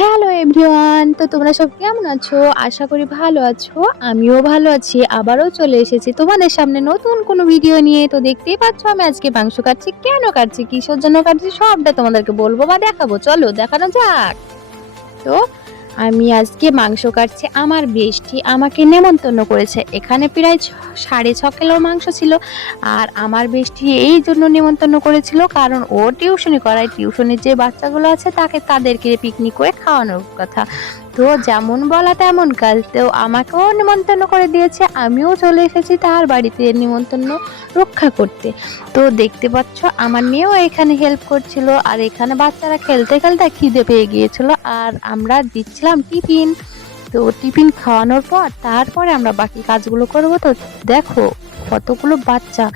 Hello everyone, তো তোমরা সব কেমন আছো? আশা করি ভালো আছো। আমিও ভালো আছি। আবারও চলে এসেছি তোমাদের সামনে নতুন কোনো ভিডিও নিয়ে। তো দেখতেই পাচ্ছ আমি আজকে মাংস কাটছি। কেন কাটছি, কিসের জন্য কাটছি সবটা তোমাদেরকে বলবো বা দেখাবো। চলো দেখানো যাক। তো আমি আজকে মাংস কাটছি। আমার বেস্টি আমাকে নেমন্তন্ন করেছে। এখানে প্রায় 6.5 কিলো মাংস ছিল। আর আমার বেস্টি এই জন্য নেমন্তন্ন করেছিল কারণ ও টিউশনি করায়। টিউশনির যে বাচ্চাগুলো আছে তাদেরকে পিকনিক করে খাওয়ানোর কথা। তো যেমন বলা তেমন কাজ। তো আমাকেও নেমন্তন্ন করে দিয়েছে। আমিও চলে এসেছি তার বাড়িতে নিমন্ত্রণ রক্ষা করতে। তো দেখতে পাচ্ছ আমার মেয়েও এখানে হেল্প করছিল। আর এখানে বাচ্চারা খেলতে খেলতে খিদে পেয়ে গিয়েছিল। আর আমরা দিচ্ছিলাম টিফিন। তো টিফিন খাওয়ানোর পর তারপরে আমরা বাকি কাজগুলো করব। তো দেখো কতগুলো বাচ্চা,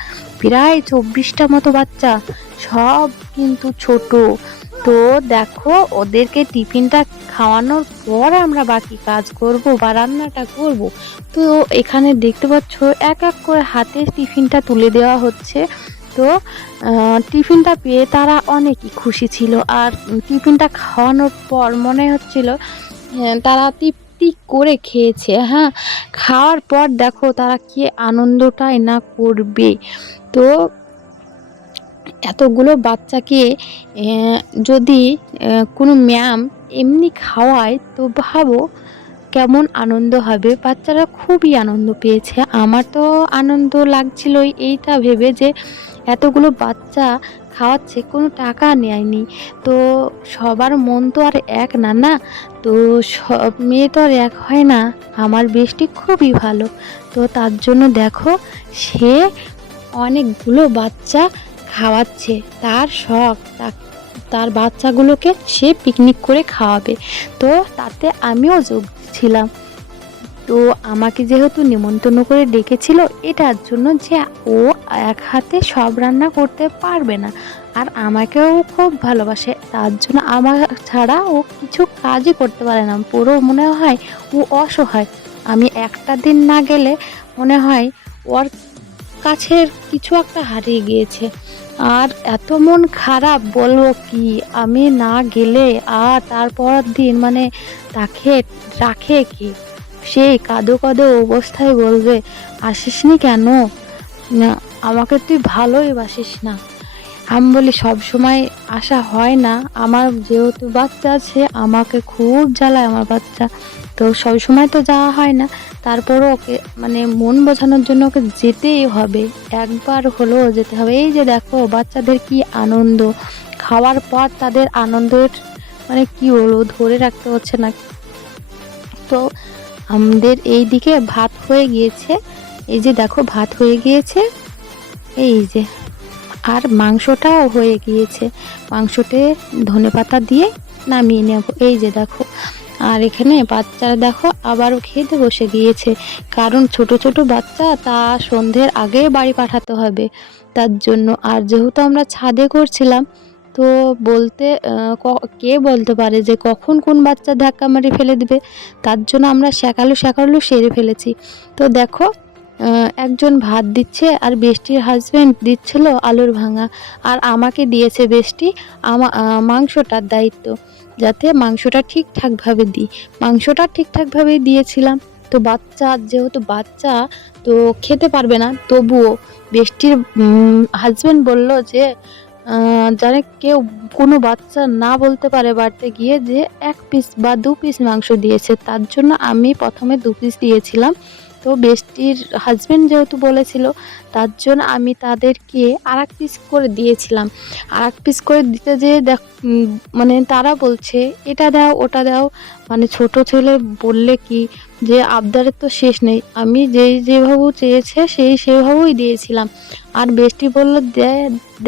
প্রায় 24টা মতো বাচ্চা, সব কিন্তু ছোট। তো দেখো ওদেরকে টিফিনটা খাওয়ানোর পর আমরা বাকি কাজ করব বা রান্নাটা করব। তো এখানে দেখতে পাচ্ছ এক এক করে হাতে টিফিনটা তুলে দেওয়া হচ্ছে। তো টিফিনটা পেয়ে তারা অনেকই খুশি ছিল। আর টিফিনটা খাওয়ানোর পর মনে হচ্ছিল তারা তৃপ্তি করে খেয়েছে। হ্যাঁ, খাওয়ার পর দেখো তারা কি আনন্দটাই না করবে। তো এতগুলো বাচ্চাকে যদি কোনো ম্যাম এমনি খাওয়ায় তো ভাবো কেমন আনন্দ হবে। বাচ্চারা খুবই আনন্দ পেয়েছে। আমার তো আনন্দ লাগছিলই এইটা ভেবে যে এতগুলো বাচ্চা খাওয়াচ্ছে, কোনো টাকা নেয়নি। তো সবার মন তো আর এক না, না? তো সব মেয়ে তো আর এক হয় না। আমার বেশটি খুবই ভালো। তো তার জন্য দেখো সে অনেকগুলো বাচ্চা খাওয়াচ্ছে। তার শখ তার বাচ্চাগুলোকে সে পিকনিক করে খাওয়াবে। তো তাতে আমিও যোগ ছিলাম। তো আমাকে যেহেতু নিমন্ত্রণ করে ডেকেছিল এটার জন্য যে ও এক হাতে সব রান্না করতে পারবে না। আর আমাকেও খুব ভালোবাসে, তার জন্য আমার ছাড়া ও কিছু কাজই করতে পারে না। পুরো মনে হয় ও অসহায়। আমি একটা দিন না গেলে মনে হয় ওর কাছের কিছু একটা হারিয়ে গিয়েছে। আর এত মন খারাপ বলবো কি, আমি না গেলে আর তারপর দিন মানে তাকে রাখে কি, সেই কাঁদো কাঁদো অবস্থায় বলবে আসিসনি কেন, না আমাকে তুই ভালোই বাসিস না। আমি বলি সব সময় আসা হয় না, আমার যেহেতু বাচ্চা আছে আমাকে খুব জ্বালায় আমার বাচ্চা। তো সব সময় তো যাওয়া হয় না। তারপরও ওকে মানে মন বোঝানোর জন্য ওকে যেতেই হবে, একবার হলেও যেতে হবে। এই যে দেখো বাচ্চাদের কি আনন্দ, খাওয়ার পর তাদের আনন্দের মানে কি বলবো, ধরে রাখতে হচ্ছে না। তো আমাদের এই দিকে ভাত হয়ে গিয়েছে। এই যে দেখো ভাত হয়ে গিয়েছে, এই যে আর মাংসটাও হয়ে গিয়েছে। মাংসতে ধনেপাতা দিয়ে নামিয়ে নেব। এই যে দেখো, আর এখানে বাচ্চারা দেখো আবারও খেতে বসে গিয়েছে। কারণ ছোট ছোট বাচ্চা, তা সন্ধ্যের আগে বাড়ি পাঠাতে হবে তার জন্য। আর যেহেতু আমরা ছাদে করছিলাম, তো বলতে কে বলতে পারে যে কখন কোন বাচ্চা ধাক্কা মারি ফেলে দিবে। তার জন্য আমরা সেকালু সেকালু সেরে ফেলেছি। তো দেখো একজন ভাত দিচ্ছে আর বেষ্টির হাজব্যান্ড দিচ্ছিল আলুর ভাঙা। আর আমাকে দিয়েছে বেষ্টি মাংসটার দায়িত্ব, যাতে মাংসটা ঠিকঠাকভাবে দিই। মাংসটা ঠিকঠাকভাবে দিয়েছিলাম। তো বাচ্চা যেহেতু বাচ্চা তো খেতে পারবে না, তবুও বেষ্টির হাজব্যান্ড বলল যে যারা কেউ কোনো বাচ্চা না বলতে পারে বাড়িতে গিয়ে যে 1 পিস বা 2 পিস মাংস দিয়েছে। তার জন্য আমি প্রথমে 2 পিস দিয়েছিলাম। তো বেষ্টির হাজব্যান্ড যেহেতু বলেছিল তার জন্য আমি তাদেরকে আরেক পিস করে দিয়েছিলাম। আরেক পিস করে দিতে যেয়ে মানে তারা বলছে এটা দাও ওটা দাও। মানে ছোট ছেলে বললে কি যে আবদারের তো শেষ নেই। আমি যেভাবে চেয়েছে সেভাবেই দিয়েছিলাম। আর বেষ্টি বলল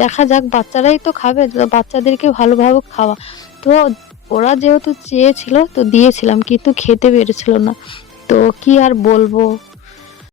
দেখা যাক বাচ্চারাই তো খাবে, তো বাচ্চাদেরকে ভালোভাবে খাওয়া। তো ওরা যেহেতু চেয়েছিল তো দিয়েছিলাম, কিন্তু খেতে পেরেছিল না। তো কি আর বলবো।